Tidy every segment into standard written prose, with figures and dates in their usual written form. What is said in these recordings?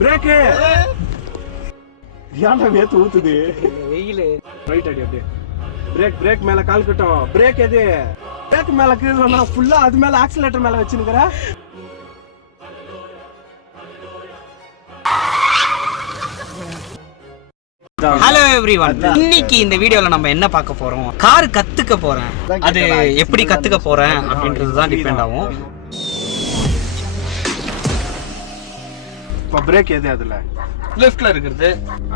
Break ஏன்டா வேத்து ஊத்துது வெயில் right அடி அப்படியே பிரேக் மேல கால் கட்டும் பிரேக் எது பிரேக் மேல கீழனா ஃபுல்லா அது மேல ஆக்சிலரேட்டர் மேல வச்சிருக்கற ஹலோ எவ்ரிவன், இன்னைக்கு இந்த வீடியோல நம்ம என்ன பார்க்க போறோம், கார் கத்துக்க போறேன். அது எப்படி கத்துக்க போறேன் அப்படின்றது தான் டிபெண்ட் ஆகும். இப்ப பிரேக் எது அதுல லெஃப்ட்ல இருக்குது.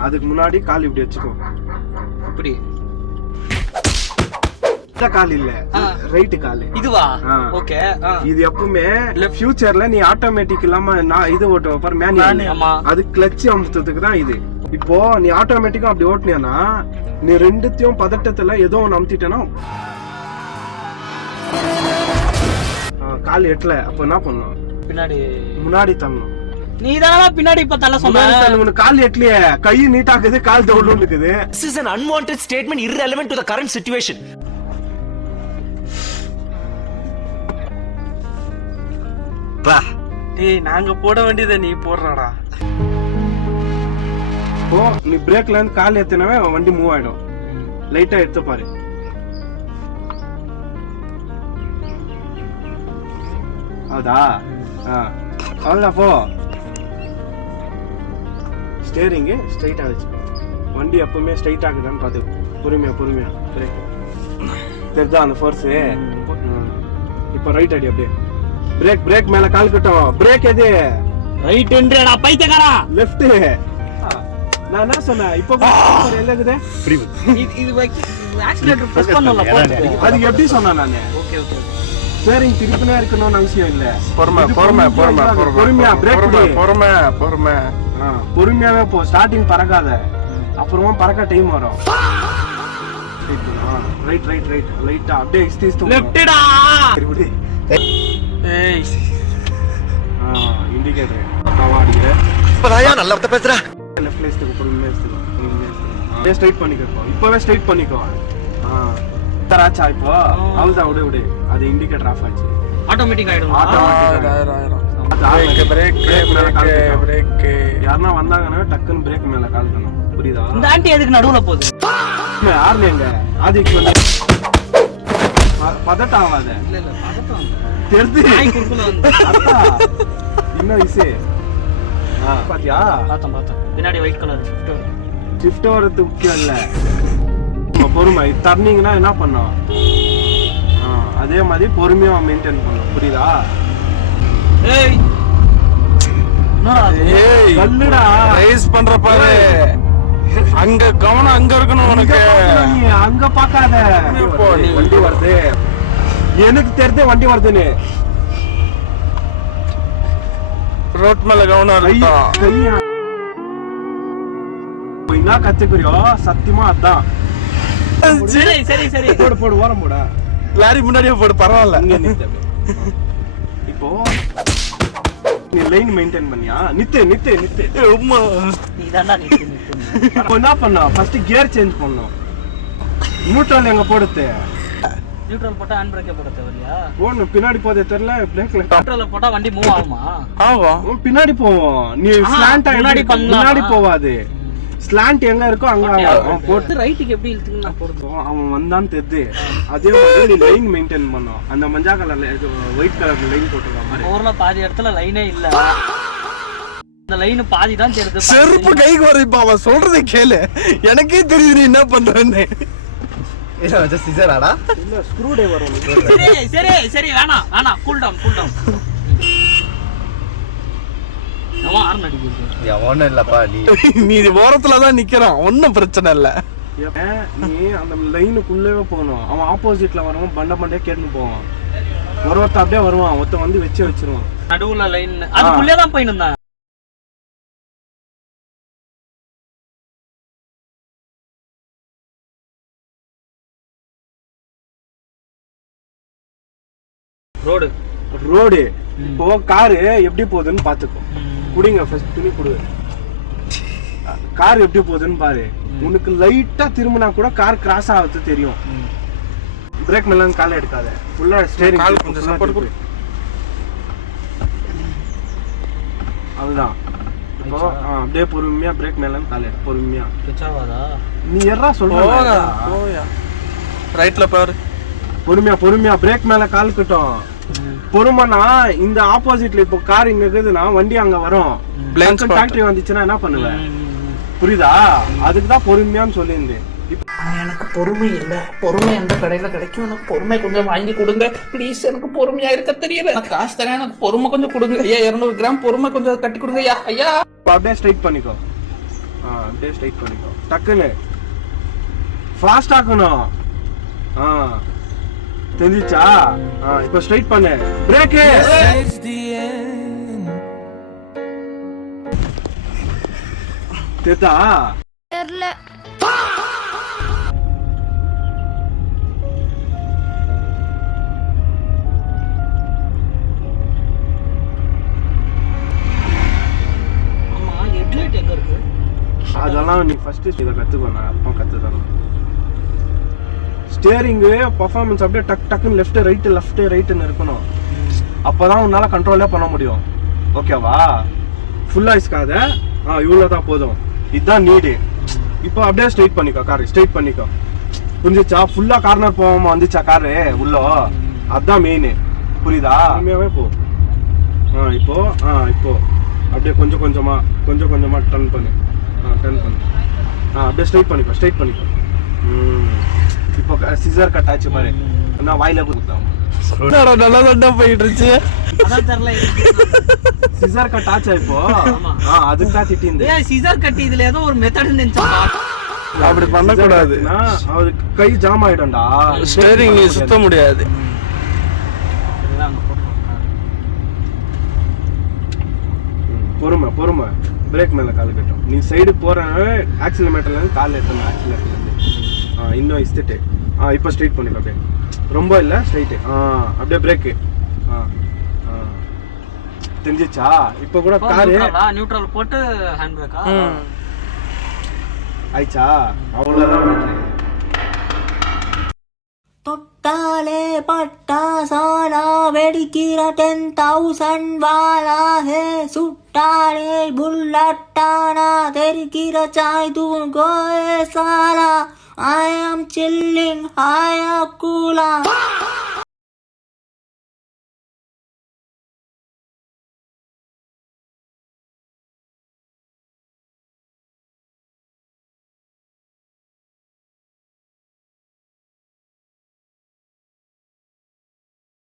அதுக்கு முன்னாடி கால் இப்படி வச்சுக்கோ. இப்படி இந்த கால் இல்ல, ரைட் கால் இதுவா? ஓகே. இது எப்பவுமே ஃபியூச்சர்ல நீ ஆட்டோமேட்டிக் இல்லாம நான் இது ஓட்டுவ பாரு மேனுவல், அது கிளட்ச் அமுத்துறதுக்கு தான் இது. இப்போ நீ ஆட்டோமேட்டிக்கா அப்படி ஓட்டுனியானா நீ ரெண்டுத்தையும் பதட்டத்துல ஏதோ ஒன்று அமுத்திட்டேன்னா கால் எட்டல, அப்ப என்ன பண்ணும்? பின்னாடி முன்னாடி தள்ளணும். நீ தான பின்னாடி இப்ப தள்ள சொன்ன. கால் எட்டலையே, கை நீட்டாக்குது, கால் தவுளு இருக்குது. This is an unwanted statement irrelevant to the current situation. வா டேய், நாங்க போட வேண்டியதை நீ போடுறடா. இப்போ நீ பிரேக்ல இருந்து கால் ஏத்தினவே வண்டி மூவ் ஆயிடும். லைட்டா எடுத்து பாரு. ஹவுதா? அவ்வளவுதான். போ. ஸ்டேரிங் ஸ்ட்ரைட்டா வச்சுக்கோ. வண்டி எப்பவுமே ஸ்ட்ரைட் ஆகுதான்னு பாத்துக்கோ. பொறுமையா பிரேக் தெரிஞ்சா அந்த ஃபோர்ஸ். இப்போ ரைட் அடி அப்படியே. பிரேக் மேல கால் கட்டும். பிரேக் எது? ரைட் என்றேடா பைத்தியக்காரா. லெஃப்ட். நான் என்ன சொன்னேன்? இப்போ எல்லக்குதே இது ஆக்சிலரேட்டர் பிரஸ் பண்ணல போடு. அது எப்படி சொன்னா நானு? ஓகே ஸ்டீரிங் திருப்பினே இருக்கணும்னு அவசியம் இல்ல. பொறுமையா பிரேக் பொறுமையாவே போ. ஸ்டார்டிங் பறக்காத, அப்புறமா பறக்க டைம் வரும். ரைட் லைட்டா அப்படியே இஸ்து லெஃப்ட்டா. ஏய் இண்டிகேட்டர் நான் அடிக்கிறேன். இப்பதாயா நல்லா பேசுற. லெஃப்ட்ல இஸ்து பொறுமையா இஸ்து. அப்படியே ஸ்ட்ரைட் பண்ணிக்கோ. இப்பவே ஸ்ட்ரைட் பண்ணிக்கோ. தராச்சா இப்போ அவ்வளவுதான். விடு அது இண்டிகேட்டர் ஆஃப் ஆச்சு. ஆட்டோமேட்டிக் ஆயிடும். பிரேக் யாருன்னா வந்தாங்கன்னா டக்குன்னு பிரேக் மேல கால் பண்ணணும். புரியுதா? இந்த ஆண்டி எதுக்கு நடுவுல போகுது? யாருல எங்க அதுக்கு பதட்டம் ஆகாத. இல்ல பதட்டம் தெரிஞ்சு நாய் குறுக்குல வந்து இன்னும் இசே பாத்தியா? பார்த்தேன். பின்னாடி ஒயிட் கலர் ஷிஃப்ட் வரது முக்கியம் இல்ல, பொறுமை. டர்னிங்னா என்ன பண்ணும்? அதே மாதிரி பொறுமையா மெயின்டைன் பண்ணும். புரியுதா? ஏய் கல்லுடா ரைஸ் பண்ற பாரு. அங்க கவனம் அங்க இருக்கணும் உனக்கு. அங்க பாக்காத. வண்டி வருது, எனக்கு தெரிஞ்ச வண்டி வருதுன்னு. ரோட் மேல கவனம் இருக்கணும். என்ன கத்துக்கிறியோ சத்தியமா அதான். சரி போடு ஓரம் போட. லாரி முன்னாடியே போடு, பரவாயில்ல. இப்போ நீ லைன் மெயின்டைன் பண்ணியா? நித்து அம்மா நீ தான்டா நித்து. இப்போ என்ன பண்ணா? ஃபர்ஸ்ட் கியர் சேஞ்ச் பண்ணனும். நியூட்ரல் எங்க போடுது? நியூட்ரல் போட்டா ஹேண்ட் பிரேக் போட தேவையா? போடு. பின்னாடி போதே தெரியல. பிரேக்ல நியூட்ரல் போட்டா வண்டி மூவ் ஆகுமா? ஆகும். பின்னாடி போவோம். நீ ஸ்லாண்ட் முன்னாடி போவாது. ஸ்லாண்ட் எங்க இருக்கோ அங்க போட்டு ரைட்டுக்கு எப்படி இழுத்துன்னு நான் போடுறோம். அவன் வந்தான்னு தெரியுது. அதே மாதிரி நீ லைன் மெயின்டைன் பண்ணும். அந்த மஞ்சா கலர்ல ஒயிட் கலர்ல லைன் போட்டுருக்க மாதிரி. ஊர்ல பாதி இடத்துல லைனே இல்ல. இந்த லைன் பாதி தான் தெரியுது. செருப்பு கைக்கு வரைப்பா. அவன் சொல்றதை கேளு. எனக்கே தெரியுது நீ என்ன பண்றன்னு. இது வந்து சிசராடா? இல்ல ஸ்க்ரூ டிரைவர் வரும். சரி வேணாம். Cool down. ஒன்னும் இல்லப்பா. நீ ஓரத்துலதான் நிக்கிறான், ஒன்னும் பிரச்சனை இல்ல. நீ அந்த லைனுக்குள்ளவே போகணும். அவன் ஆப்போசிட்ல வரவன் பண்டே கேட்டு போவான். ஒருத்த அப்படியே வருவான், ஒருத்த வந்து வச்சிருவான் நடுவுல லைன். அதுக்குள்ளே தான் போயிட்டு இருந்தான். ரோடு இப்போ காரு எப்படி போகுதுன்னு பாத்துக்கோ. குடிங்க ஃபர்ஸ்ட் துணி குடு. கார் எப்படி போகுதுன்னு பாரு. உனக்கு லைட்டா திரும்பினா கூட கார் கிராஸ் ஆகுது தெரியும். பிரேக் மேல கால் எடுக்காத. ஃபுல்லா ஸ்டீரிங் கால் கொஞ்சம் சப்போர்ட் கொடு. அதுதான் இப்போ அப்படியே பொறுமையா பிரேக் மேல இருந்து கால் எடு பொறுமையா. பிச்சாவாதா? நீ எறா சொல்ற போயா ரைட்ல பாரு. பொறுமையா பொறுமையா பிரேக் மேல கால் கட்டும். பொறுமைனா இந்த ஆப்போசிட்ல இப்போ கார் இங்க இருக்குதுன்னா வண்டி அங்க வரும். ஃபேக்டரி வந்துச்சுன்னா என்ன பண்ணுவேன்? புரியுதா? அதுக்கு தான் பொறுமையான்னு சொல்லியிருந்தேன். எனக்கு பொறுமை இல்ல. பொறுமை எந்த கடையில கிடைக்கும்? எனக்கு பொறுமை கொஞ்சம் வாங்கி கொடுங்க ப்ளீஸ். எனக்கு பொறுமையா இருக்க தெரியல. எனக்கு காசு தரேன், எனக்கு பொறுமை கொஞ்சம் கொடுங்க ஐயா. 200 கிராம் பொறுமை கொஞ்சம் கட்டி கொடுங்க ஐயா. ஐயா அப்படியே ஸ்ட்ரைட் பண்ணிக்கோ. அப்படியே ஸ்ட்ரைட் பண்ணிக்கோ. டக்குன்னு ஃபாஸ்ட் ஆக்கணும். தெரிஞ்சிச்சா? இப்போ ஸ்ட்ரைட் பண்ணு. பிரேக் தெரிதா? தெரியல. அதெல்லாம் நீ ஃபர்ஸ்ட் இதை கத்துக்கணும். அப்பா கத்து தரணும். ஸ்டியரிங்கு பர்ஃபார்மன்ஸ் அப்படியே டக் டக்குன்னு லெஃப்ட் ரைட்டுன்னு இருக்கணும். அப்பதான் உன்னால கண்ட்ரோலே பண்ண முடியும். ஓகேவா? ஃபுல்லா இஸ்காத. இவ்வளோ தான் போதும். இதுதான் நீடு. இப்போ அப்படியே ஸ்ட்ரைட் பண்ணிக்கோ. கார் ஸ்ட்ரைட் பண்ணிக்கோ. புரிஞ்சிச்சா? ஃபுல்லா கார்னர் போகாம வந்துச்சா காரு உள்ள? அதுதான் மெயின். புரியுதா? உண்மையாவே போ. இப்போ இப்போ அப்படியே கொஞ்சம் கொஞ்சமா டர்ன் பண்ணு. டர்ன் பண்ணு. அப்படியே ஸ்ட்ரைட் பண்ணிக்கோ. இப்போ சிசர் கட் ஆச்சு பாரு. நான் வாயில கொடுத்தாங்க. நல்லா தான் போயிட்டு இருந்துச்சு. அதான் தெரியல. சிசர் கட் ஆச்சா இப்போ? அதுக்கு தான் திட்டிந்து. சிசர் கட் இதுல ஏதோ ஒரு மெத்தட் நினைச்சா. அப்படி பண்ண கூடாது. அவருக்கு கை ஜாம் ஆயிடும்டா. ஸ்டீரிங் நீ சுத்த முடியாது. பொறுமை பிரேக் மேல கால் கட்டும். நீ சைடு போற ஆக்சிலமீட்டர்ல இருந்து கால் எடுத்தணும். ஆக்சிலமீட்டர்ல இருந்து இன்னும் இஸ்திட்டு. இப்போ ஸ்ட்ரைட் பண்ணிக்கோ. அப்படியே ரொம்ப இல்ல ஸ்ட்ரைட். அப்படியே பிரேக். தெரிஞ்சிச்சா? இப்போ கூட காரு நியூட்ரல் போட்டு ஹேண்ட் பிரேக்கா ஆயிச்சா? அவ்வளவுதான். தொட்டாலே பட்டாசாலா வெடிக்கிற 10,000 வாலா ஹே சுட்டாலே புல்லட்டானா தெரிக்கிற சாய் தூன் கோயே சாலா I am chilling high cooler